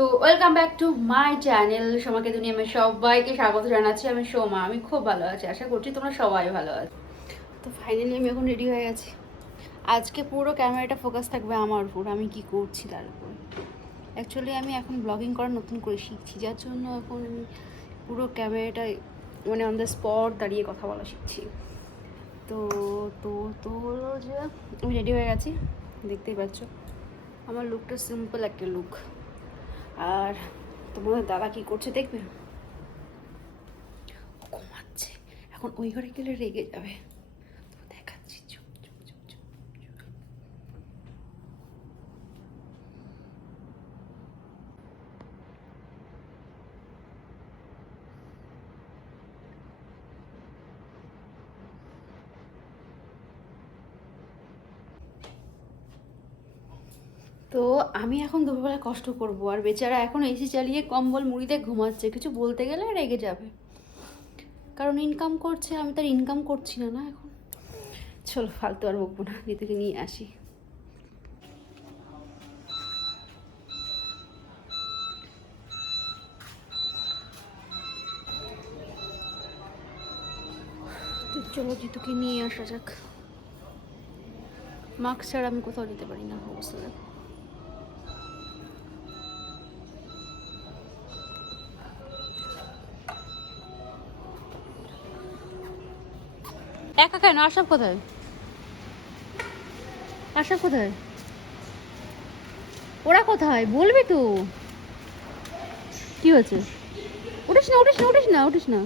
তো welcome back to my channel সোমাকে দুনিয়া আমি সবাইকে স্বাগত জানাচ্ছি, আমি সোমা, আমি খুব ভালো আছি, আশা করছি তোমরা সবাই ভালো আছো। তো ফাইনালি আমি এখন রেডি হয়ে গেছি। আজকে পুরো ক্যামেরাটা ফোকাস থাকবে আমার উপর, আমি কি করছি তার উপর। অ্যাকচুয়ালি আমি এখন ব্লগিং করা নতুন করে শিখছি, যার জন্য এখন আমি পুরো ক্যামেরাটা মানে অন দ্য স্পট দাঁড়িয়ে কথা বলা শিখছি। তো তো তো যে আমি রেডি হয়ে গেছি, দেখতেই পাচ্ছ। আমার লুকটা সিম্পল একটা লুক আর তোমাদের দাদা কি করছে দেখবে? ঘুমাচ্ছে। এখন ওই ঘরে গেলে রেগে যাবে। তো আমি এখন দুপুরবেলা কষ্ট করব, আর বেচারা এখন এসি চালিয়ে কম্বল মুড়িতে ঘুমাচ্ছে, কিছু বলতে গেলে রেগে যাবে। কারণ ইনকাম করছে, আমি তার ইনকাম করছি না না এখন? চলো, ফালতু আর বকবো না নিতুকে নিয়ে আসি। চলো, জিতুকে নিয়ে আসা যাক। মাস্ক ছাড়া আমি কোথাও যেতে পারি না, অবস্থা দেখো। কেন আশাব কোথায়? আশাব কোথায়? ওরা কোথায়? বলবি তো। কি হয়েছে? উঠিস না উঠিস না উঠিস না উঠিস না।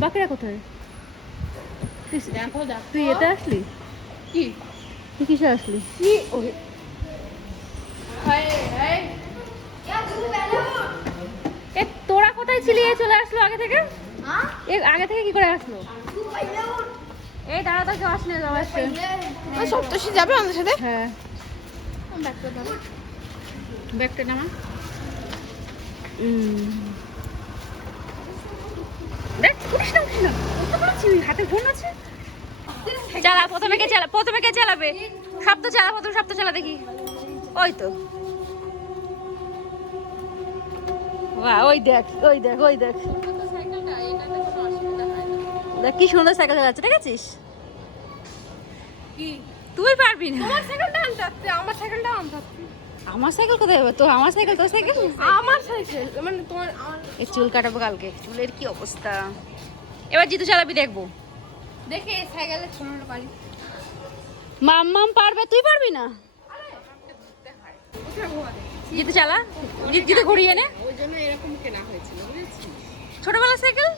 বাকিরা কোথায়? তুই- এতে আসলি? কি? তুই কিসে আসলি? কি? এ তোরা কোথায় ছিলি? চলে আসলো আগে থেকে? এ আগে থেকে কি করে আসলো? এই দাঁড়া তো কেউ আসলে যাও আসছে। ওই সপ্তষী যাবে আমাদের সাথে? হ্যাঁ। ব্যাগটা নামা। দেখ উঠিস না? উঠিস না হাতে ফোন আছে? চালা প্রথমে কে চালা প্রথমে কে চালাবে? সপ্ত চালা প্রথম সপ্ত চালা দেখি। ওই তো। বাহ ওই দেখ ওই দেখ ওই দেখ। দেখ কি সুন্দর সাইকেল চালাচ্ছে দেখেছিস? কি? তুই পারবি না। আমার সাইকেলটা আনতে আসছে, আমার সাইকেলটা আনতে আসছে। আমার সাইকেল কোথায় হবে তো আমার সাইকেল তোর সাইকেল? আমার সাইকেল মানে তোমার এই চুল কাটাবো কালকে। চুলের কি অবস্থা? এবার জিতু চালাবি দেখব। দেখে এই সাইকেলে ছোট পারি। মাম্মাম পারবে তুই পারবি না? জিতু চালা। জিতু ঘুরিয়ে নে। ওই জন্য এরকম কেনা হয়েছিল ছোটবেলার সাইকেল?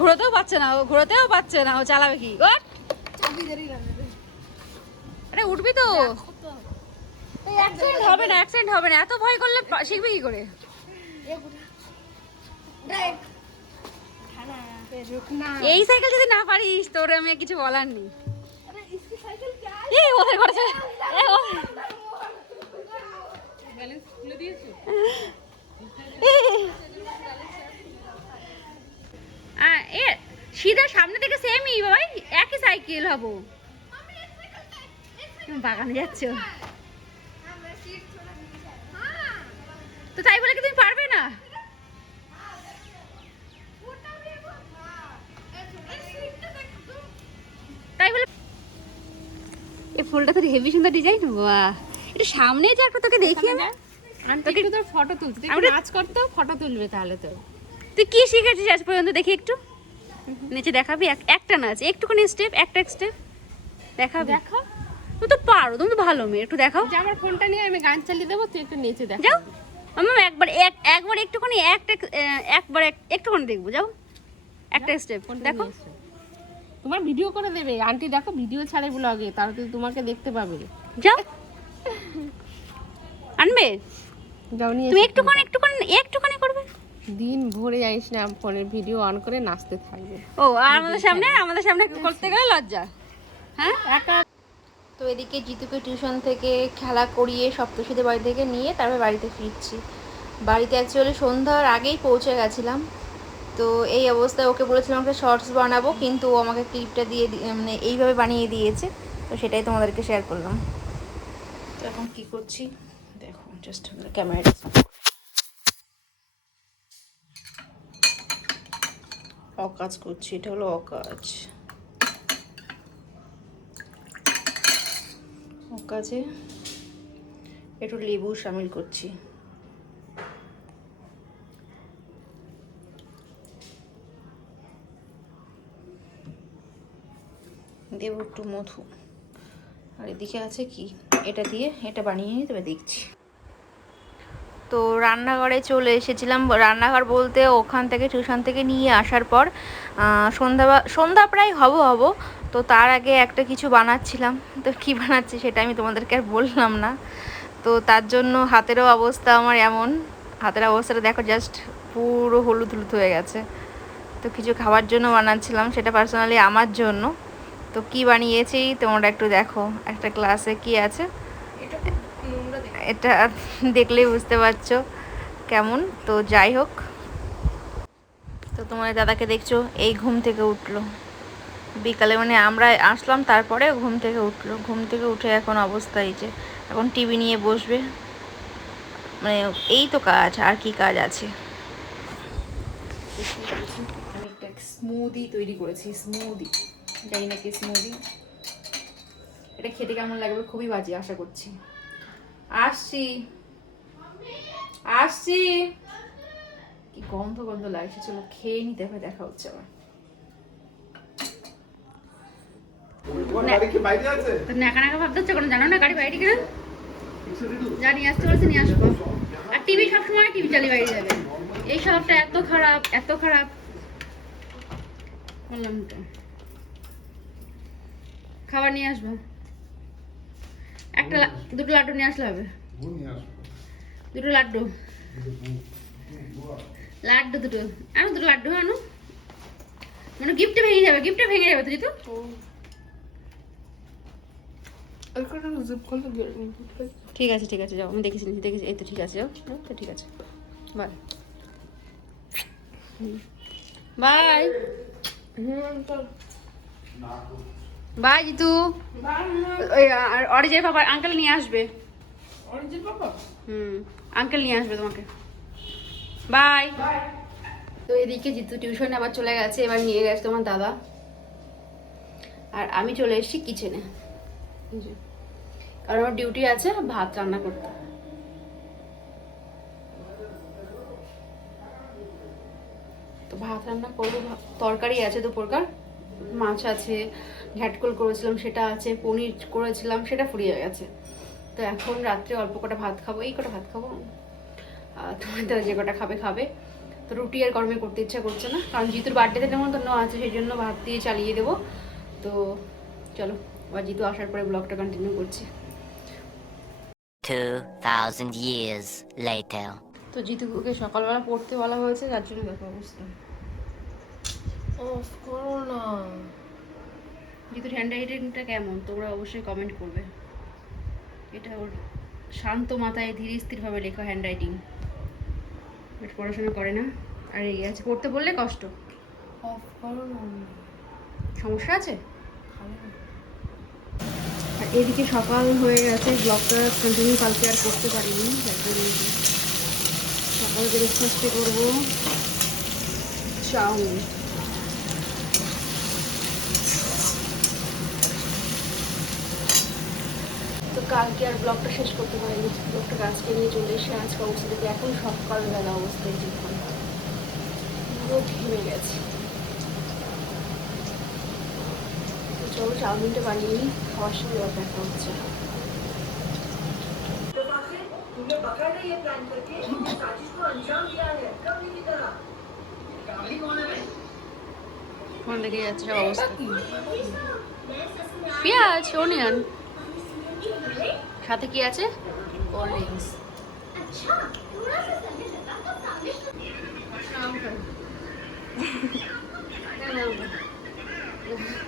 ঘোরাতেও পাচ্ছে না ও ঘোরাতেও পাচ্ছে না ও চালাবে কি? ওঠ চাবি দেরি আরে, উঠবি তো। অ্যাক্সিডেন্ট হবে না অ্যাক্সিডেন্ট হবে না। এত ভয় করলে শিখবি কি করে? এই সাইকেল যদি না পারিস, তোর আমি কিছু বলার নেই। এই ওদের ঘরে চলে সিধা সামনে থেকে সেমই ভাই, একই সাইকেল হব। তুমি বাগানে যাচ্ছ? তো তাই বলে কি তুমি পারবে না? তাই বলে এই ফুলটা তো হেভি সুন্দর ডিজাইন বাহ। একটু সামনে যে তোকে দেখি আমি তোকে- তোর ফটো তুলছি। তুই নাচ করতেও ফটো তুলবে তাহলে তো। তুই কি শিখেছিস আজ পর্যন্ত? দেখি একটু। নিচে দেখাবি এক- একটা নাচ। একটুখানি স্টেপ একটা স্টেপ দেখাবি। দেখো। তুমি তো পারো তুমি তো ভালো মেয়ে একটু দেখাও। যে আমার ফোনটা নিয়ে আমি গান চালিয়ে দেবো তুই একটু নেচে দেখ। যাও। আমি একবার এক একবার একটুখানি একটা একবার এক- একটুখানি দেখব যাও। একটা স্টেপ দেখো। তোমার ভিডিও করে দেবে। আন্টি দেখো ভিডিও ছাড়ে ব্লগে তাহলে তোমাকে দেখতে পাবে। যাও। আনবে? যাও নিয়ে তুমি একটুখানি একটুখানি একটুখানি করবে। দিন ভরে যাইস না ফোনের ভিডিও অন করে নাচতে থাকবে। ও আর আমাদের সামনে আমাদের সামনে করতে গেলে লজ্জা। হ্যাঁ? একা তো এদিকে জিতুকে টিউশন থেকে খেলা করিয়ে সপ্তশীদের বাড়ি থেকে নিয়ে তারপরে বাড়িতে ফিরছি। বাড়িতে অ্যাকচুয়ালি সন্ধ্যার আগেই পৌঁছে গেছিলাম। তো এই অবস্থায় ওকে বলেছিলাম একটা শর্টস বানাবো, কিন্তু ও আমাকে ক্লিপটা দিয়ে মানে এইভাবে বানিয়ে দিয়েছে। তো সেটাই তোমাদেরকে শেয়ার করলাম। তো এখন কী করছি? দেখো জাস্ট ক্যামেরাটা অকাজ করছি, এটা হলো অকাজ। অকাজে একটু লেবু সামিল করছি। দেব একটু মধু। আর এদিকে আছে কি? এটা দিয়ে এটা বানিয়ে নিয়ে তবে দেখছি। তো রান্নাঘরে চলে এসেছিলাম। রান্নাঘর বলতে ওখান থেকে, টিউশন থেকে নিয়ে আসার পর সন্ধ্যা সন্ধ্যা প্রায় হব হব। তো তার আগে একটা কিছু বানাচ্ছিলাম। তো কি বানাচ্ছি সেটা আমি তোমাদেরকে আর বললাম না। তো তার জন্য হাতেরও অবস্থা আমার এমন। হাতের অবস্থাটা দেখো জাস্ট পুরো হলুদ হলুদ হয়ে গেছে। তো কিছু খাওয়ার জন্য বানাচ্ছিলাম সেটা পার্সোনালি আমার জন্য। তো কি বানিয়েছি তোমরা একটু দেখো একটা ক্লাসে কি আছে? এটা দেখলেই বুঝতে পারছ কেমন। তো যাই হোক। তো তোমার দাদাকে দেখছ এই ঘুম থেকে উঠল। বিকালে মানে আমরা আসলাম, তারপরে ঘুম থেকে উঠল। ঘুম থেকে উঠে এখন অবস্থা এই যে, এখন টিভি নিয়ে বসবে। মানে এই তো কাজ, আর কি কাজ আছে? আমি স্মুদি তৈরি করেছি স্মুদি জানি না কি স্মুদি এটা খেতে কেমন লাগবে? খুবই বাজে, আশা করছি। আসছি। আসছি। কি গন্ধ গন্ধ লাগছে, চলো খেয়ে নিতে হবে, দেখা হচ্ছে আবার গাড়ি কি বাইরে আছে নাকা নাকা ভাবতে হচ্ছে কোনো জানো না গাড়ি বাইরে কিনা যা নিয়ে আসতে বলছে নিয়ে আসব আর টিভি সবসময় টিভি চালিয়ে বাইরে যাবে। এই স্বভাবটা এত খারাপ এত খারাপ। বললাম তো। খাবার নিয়ে আসব। একটা লা- দুটো লাড্ডু নিয়ে আসলে হবে। দুটো লাড্ডু। লাড্ডু দুটো। আনো দুটো লাড্ডু আনো। মানে গিফটে ভেঙে যাবে গিফটে ভেঙে যাবে তুই তো ঠিক আছে ঠিক আছে যাও আমি দেখেছি দেখেছি এই তো ঠিক আছে যাও তো ঠিক আছে বাই বাই বাই জিতু আর অরিজের পাপা আঙ্কেল নিয়ে আসবে। হুম আঙ্কেল নিয়ে আসবে তোমাকে। বাই তো এদিকে জিতু টিউশনে আবার চলে গেছে এবার নিয়ে গেছে তোমার দাদা। আর আমি চলে এসেছি কিচেনে কারণ আমার ডিউটি আছে ভাত রান্না করতে। তো ভাত রান্না করব তরকারি আছে দুপুরকার, মাছ আছে, ঘ্যাটকল করেছিলাম, সেটা আছে, পনির করেছিলাম, সেটা ফুরিয়ে গেছে। তো এখন রাত্রে অল্প কটা ভাত খাব, এই কটা ভাত খাব। তোমার দাদা যে কটা খাবে খাবে। তো রুটি আর গরমে করতে ইচ্ছা করছে না, কারণ জিতুর বার্থডেতে নেমন্তন্ন আছে, সেই জন্য ভাত দিয়ে চালিয়ে দেবো। তো চলো। জিতু আসার পরে ব্লগটা কন্টিনিউ করছি। 2,000 years later. তো জিতুকে সকালবেলা পড়তে বলা হয়েছে যার জন্য দেখো অবস্থা। অফ করো না জিতুর হ্যান্ড রাইটিংটা কেমন? তোমরা অবশ্যই কমেন্ট করবে। এটা ওর শান্ত মাথায় ধীরে স্থিরভাবে লেখা হ্যান্ডরাইটিং বাট পড়াশোনা করে না। আর এই আছে পড়তে বললে কষ্ট। অফ করো না সমস্যা আছে? আর এদিকে সকাল হয়ে গেছে ব্লগটা কন্টিনিউ কালকে আর করতে পারিনি সকালে ব্রেকফাস্টে করব। চাউমিন। তো কালকে আর ব্লগটা শেষ করতে পারিনি ব্লগটা গাছকে নিয়ে চলে এসে আজকে অবস্থা দেখি এখন সকালবেলা অবস্থায় জীবন পুরো ঘেমে গেছে। তো চাউমিনটা বানিয়ে নিই খাওয়ার সময় আবার দেখা হচ্ছে। ফোন যাচ্ছে সব অবস্থা। পেঁয়াজ অনিয়ন। সাথে কি আছে? Cold drinks. কই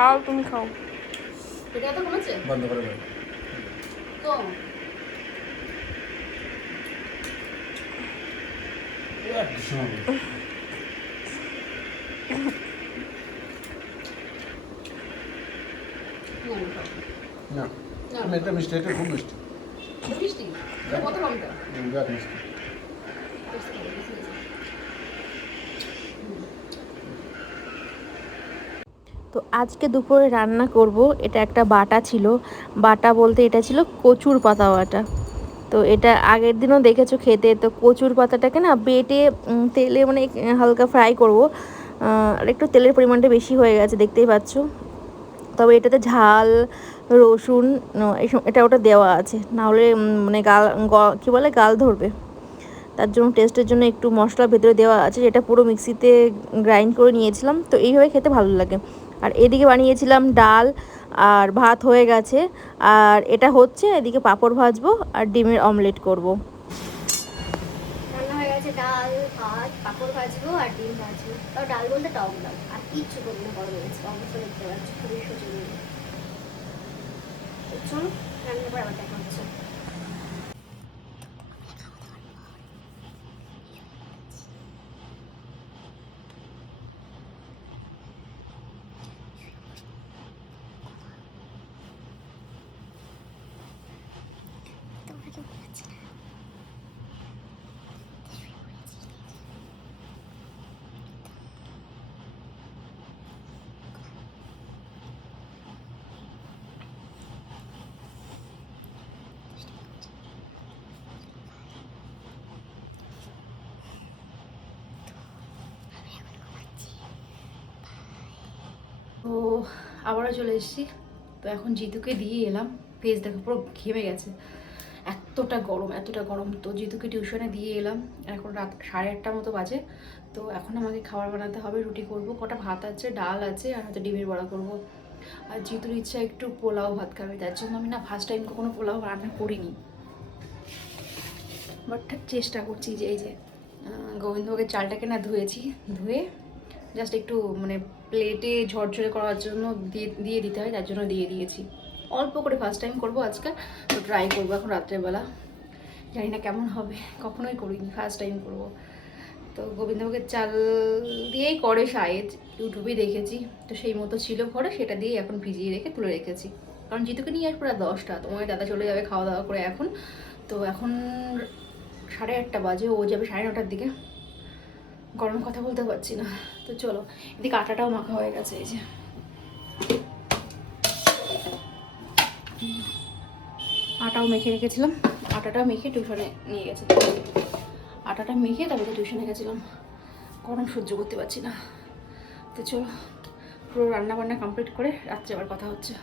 খাও তুমি খাও। এটা তো কমেছে? বন্ধ করে দাও। কম না, না, এটা মিষ্টি এটা খুব মিষ্টি। মিষ্টি? কত কমটা মিষ্টি। তো আজকে দুপুরে রান্না করব। এটা একটা বাটা ছিল। বাটা বলতে এটা ছিল কচুর পাতা বাটা। তো এটা আগের দিনও দেখেছ খেতে। তো কচুর পাতাটাকে না বেটে তেলে মানে হালকা ফ্রাই করব। আর একটু তেলের পরিমাণটা বেশি হয়ে গেছে, দেখতেই পাচ্ছ। তবে এটাতে ঝাল, রসুন এটা ওটা দেওয়া আছে। নাহলে মানে গাল কী বলে, গাল ধরবে। তার জন্য, টেস্টের জন্য একটু মশলা ভেতরে দেওয়া আছে। যেটা পুরো মিক্সিতে গ্রাইন্ড করে নিয়েছিলাম। তো এইভাবে খেতে ভালো লাগে। আর এদিকে বানিয়েছিলাম ডাল আর ভাত হয়ে গেছে। আর এটা হচ্ছে এদিকে পাঁপড় ভাজবো আর ডিমের অমলেট করব। রান্না ডাল, ভাত ভাজবো আর ডিম ভাজবো। ডাল বলতে টক ডাল। আর কিচ্ছু করব না হয়েছে। অবস্থা দেখতে পাচ্ছি, খুবই চলো, রান্নার পর আবার দেখা হচ্ছে। তো আবারও চলে এসেছি। তো এখন জিতুকে দিয়ে এলাম। ফেস দেখো পুরো ঘেমে গেছে। এতটা গরম এতটা গরম। তো জিতুকে টিউশনে দিয়ে এলাম। এখন রাত সাড়ে আটটার মতো বাজে। তো এখন আমাকে খাবার বানাতে হবে, রুটি করব। কটা ভাত আছে, ডাল আছে, আর হয়তো ডিমের বড়া করব। আর জিতুর ইচ্ছা একটু পোলাও ভাত খাবে। তার জন্য আমি না ফার্স্ট টাইম কখনো পোলাও রান্না করিনি। বাট চেষ্টা করছি যে এই যে গোবিন্দভোগের চালটাকে না ধুয়েছি। ধুয়ে জাস্ট একটু মানে প্লেটে ঝরঝরে করার জন্য দিয়ে দিয়ে দিতে হয়, তার জন্য দিয়ে দিয়েছি। অল্প করে ফার্স্ট টাইম করব, আজকে তো ট্রাই করব এখন রাত্রেবেলা। জানি না কেমন হবে, কখনোই করিনি ফার্স্ট টাইম করব। তো গোবিন্দভোগের চাল দিয়েই করে শায়েদ, ইউটিউবেই দেখেছি। তো সেই মতো ছিল ঘরে সেটা দিয়ে এখন ভিজিয়ে রেখে তুলে রেখেছি। কারণ জিতুকে নিয়ে আসব রাত দশটা তোমার দাদা চলে যাবে খাওয়া দাওয়া করে এখন। তো এখন সাড়ে আটটা বাজে, ও যাবে সাড়ে নটার দিকে। গরমে কথা বলতে পারছি না। তো চলো, এদিকে আটাটাও মাখা হয়ে গেছে, এই যে। আটাও মেখে রেখেছিলাম। আটাটাও মেখে টিউশনে নিয়ে গেছে। আটাটা মেখে তারপরে টিউশনে গেছিলাম। গরম সহ্য করতে পারছি না। তো চলো, পুরো রান্না বান্না কমপ্লিট করে রাত্রে আবার কথা হচ্ছে।